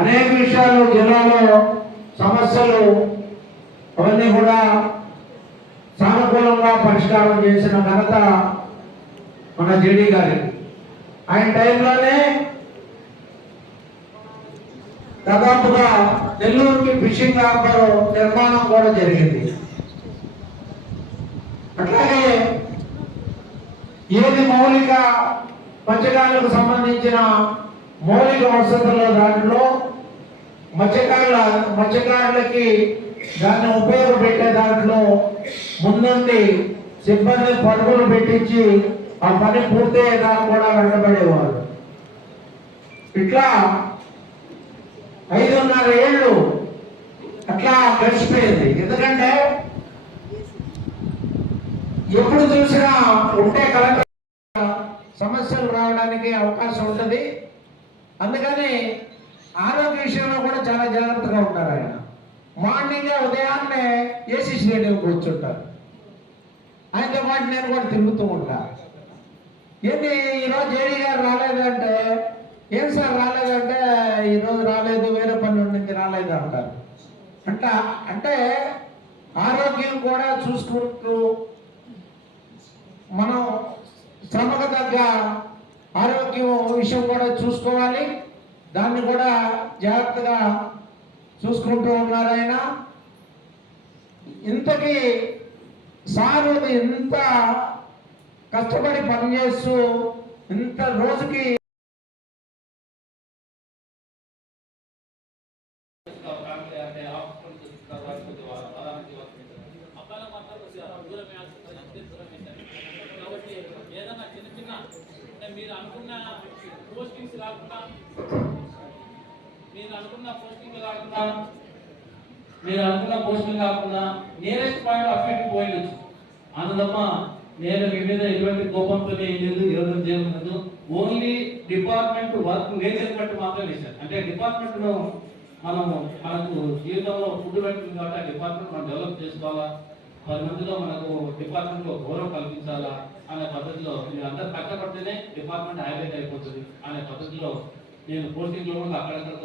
అనేక విషయాలు జిల్లాలో సమస్యలు అవన్నీ కూడా సానుకూలంగా పరిష్కారం చేసిన ఘనత మన జేడీ గారి. ఆయన టైంలోనే దాదాపుగా నెల్లూరుకి ఫిషింగ్ హార్బర్ నిర్మాణం కూడా జరిగింది. అట్లాగే ఏది మౌలిక పంచకాలకు సంబంధించిన మౌలిక వసతుల దాంట్లో మత్స్యకారుల మత్స్యకారులకి దాన్ని ఉపయోగపెట్టే దాంట్లో ముందుండి సిబ్బంది పరుగులు పెట్టించి ఆ పని పూర్తయ్యేదాకా కూడా వెంటబడేవారు. ఇట్లా ఐదున్నర ఏళ్ళు అట్లా గడిచిపోయింది. ఎందుకంటే ఎప్పుడు చూసినా ఉంటే కలెక్టర్ సమస్యలు రావడానికి అవకాశం ఉంటుంది. అందుకని ఆరోగ్య విషయంలో కూడా చాలా జాగ్రత్తగా ఉంటారు ఆయన. మార్నింగ్ ఉదయాన్నే ఏసీ స్టేడియం కూర్చుంటారు. ఆయనతో పాటు నేను కూడా తిరుగుతూ ఉంటా. ఏంటి ఈరోజు జేడీ గారు రాలేదంటే ఏం సార్ రాలేదంటే ఈరోజు రాలేదు వేరే పని ఉండింది రాలేదు అంటారు. అంట అంటే ఆరోగ్యం కూడా చూసుకుంటూ మనం శ్రమకు తగ్గ ఆరోగ్యం విషయం కూడా చూసుకోవాలి దాన్ని కూడా జాగ్రత్తగా చూసుకుంటూ ఉన్నారు ఆయన. ఇంతకీ సారు ఇంత కష్టపడి పనిచేస్తూ ఇంత రోజుకి అబ్బాయిల మీరు అనుకున్న పోస్టింగ్స్ కాకుండా మీరు అనుకున్న పోస్టింగ్ కాకుండా మీరు అనుకున్న పోస్టింగ్ కాకుండా నియరెస్ట్ పాయింట్ అఫెక్ట్ పోయిండొచ్చు అందుతప్ప నేను మీ మీద ఎటువంటి కోపంతో ఏం లేదు ఎవరు చేయలేదు ఓన్లీ డిపార్ట్మెంట్ వర్క్ నేచర్ బట్టి మాత్రం వేశారు అంటే డిపార్ట్మెంట్లో మనము మనకు జీవితంలో ఫుడ్ పెట్టుకుంది కాబట్టి ఆ డిపార్ట్మెంట్ మనం డెవలప్ చేసుకోవాలా? పది మందిలో మనకు డిపార్ట్మెంట్లో గౌరవం కల్పించాలా అనే పద్ధతిలో మీరు అందరు కష్టపడితేనే డిపార్ట్మెంట్ హైలైట్ అయిపోతుంది అనే పద్ధతిలో నేను పోస్టింగ్లో కూడా అక్కడక్కడ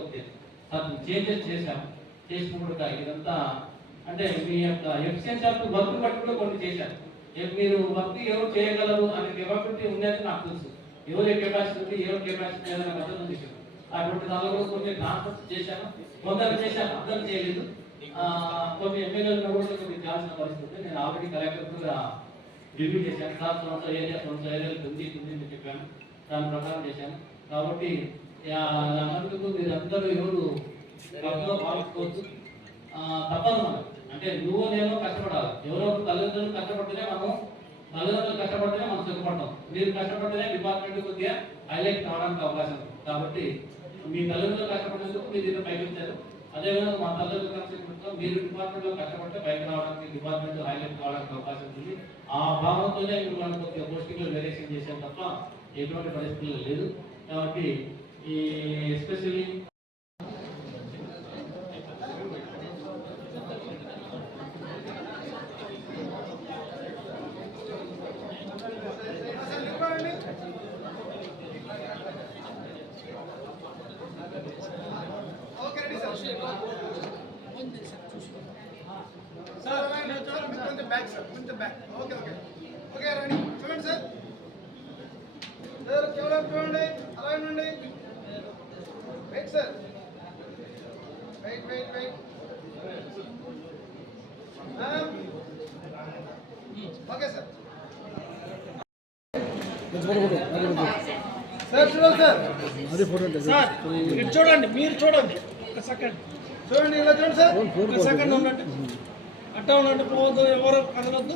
చేంజెస్ చేశాను చేసినప్పుడు ఇదంతా అంటే మీ యొక్క ఎఫిషియన్సీ ఆఫ్ వర్క్ బట్టి కూడా కొన్ని చేశాను మీరు వర్క్ ఎవరు చేయగలరు అనే కెపాసిటీ ఉండేది నాకు తెలుసు. ఎవరి కెపాసిటీ ఉంది ఎవరి కెపాసిటీ లేదనే పద్ధతి చేశాను అటువంటి దానిలో కూడా కొన్ని ట్రాన్స్ఫర్ చేశాను. కొందరు చేశాను అందరు చేయలేదు. కొన్ని ఎమ్మెల్యేలు కూడా కొన్ని చేయాల్సిన పరిస్థితి నేను ఆల్రెడీ కలెక్టర్ కూడా రివ్యూ చేశాను. సార్ సొంత ఏరియా సొంత ఏరియాలు ఉంది ఉంది అని చెప్పాను. దాని ప్రకారం చేశాను. కాబట్టి ఆ, మీరందరూ ఎవరు క్లబ్లో పాల్గొకోవచ్చు తప్పదు అంటే నువ్వు నేను కష్టపడాలి. ఎవరో తల్లిదండ్రులు కష్టపడితేనే మనం తల్లిదండ్రులు కష్టపడితేనే మనం సుఖపడతాం. మీరు కష్టపడితేనే డిపార్ట్మెంట్ కొద్దిగా హైలైట్ కావడానికి అవకాశం కాబట్టి మీ తల్లిదండ్రులు కష్టపడేందుకు మీరు దీన్ని పైకి వచ్చారు అదేవిధంగా మా తల్లిదండ్రులు కష్టపడుతూ మీరు డిపార్ట్మెంట్లో కష్టపడితే పైకి రావడానికి డిపార్ట్మెంట్ హైలైట్ కావడానికి అవకాశం ఉంది. ఆ భావంతోనే మీరు మనం కొద్దిగా పోస్టింగ్ వేరియేషన్ తప్ప ఎటువంటి పరిస్థితులు లేదు. కాబట్టి ఈ ఎస్పెషల్లీ సార్ కొంచెం బ్యాక్ ఓకే ఓకే ఓకే రండి చూడండి సార్ సార్ కేవలం చూడండి. అలా ఉండండి. Wait sir wait wait wait okay sir sir చూడండి సార్ చూడండి మీరు చూడండి. ఒక సెకండ్ చూడండి ఇలా చూడండి సార్ ఒక సెకండ్ ఉండండి. అట్టా ఉండండి పోవద్దు ఎవరు కదలొద్దు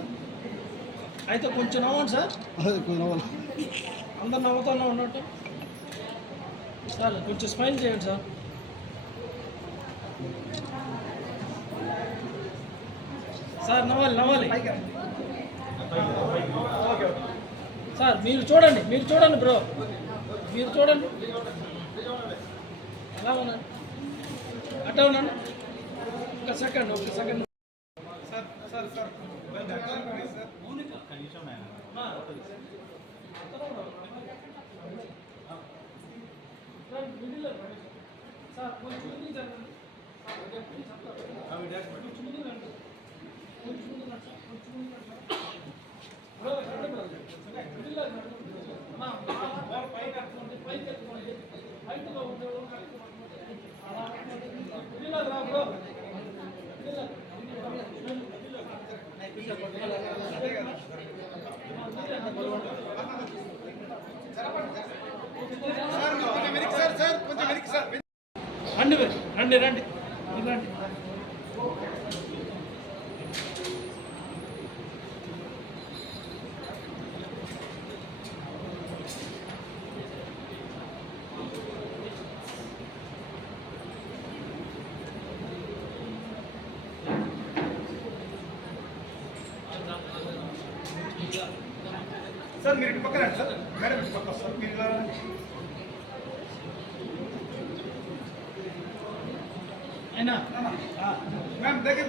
అయితే కొంచెం నవ్వండి సార్. అందరు నవ్వుతూనే ఉన్నట్టు. సార్ కొంచెం స్మైల్ చేయండి సార్. సార్ నవ్వాలి నవ్వాలి. సార్ మీరు చూడండి మీరు చూడండి బ్రో. మీరు చూడండి. ఎలా ఉన్నాను అట్లా ఉన్నాను ఒక సెకండ్ ఒక second. Sir sir sir sir sir కొంచెం ముందుకు జరగండి. సార్ కొంచెం వెనక్కి సార్ సార్ కొంచెం వెనక్కి సార్ రండి మీరు, రండి రండి. రండి సార్ మీరు ఇటు పక్కన సార్. మేడం ఇటు పక్క సార్ మీరు ఇలా రండి. అయినా మ్యామ్ దగ్గరికి